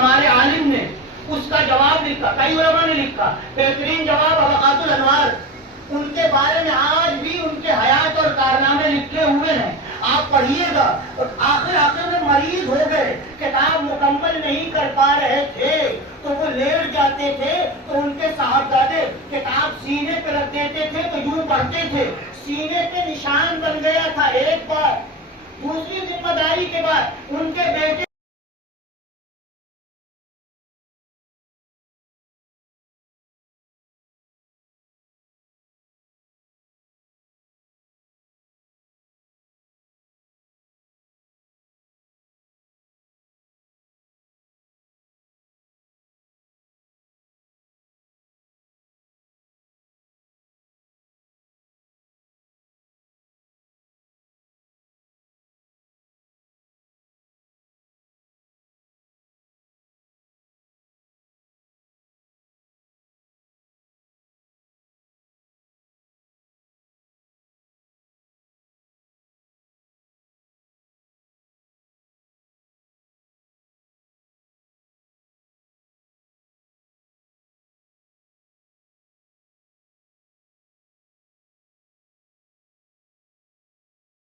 हमारे आलिम ने उसका जवाब लिखा, कई उलमा ने लिखा, बेहतरीन जवाब अबकातुल अनवार। उनके बारे में आज भी उनके हयात और कारनामे लिखे हुए हैं, आप पढ़िएगा। और आखिर में मरीज हो गए, किताब मुकम्मल नहीं कर पा रहे थे तो वो लेट जाते थे, तो उनके साहबजादे किताब सीने पे रख देते थे तो यूं पढ़ते थे, सीने पे निशान बन गया था। एक बार दूसरी जिम्मेदारी के बाद उनके बेटे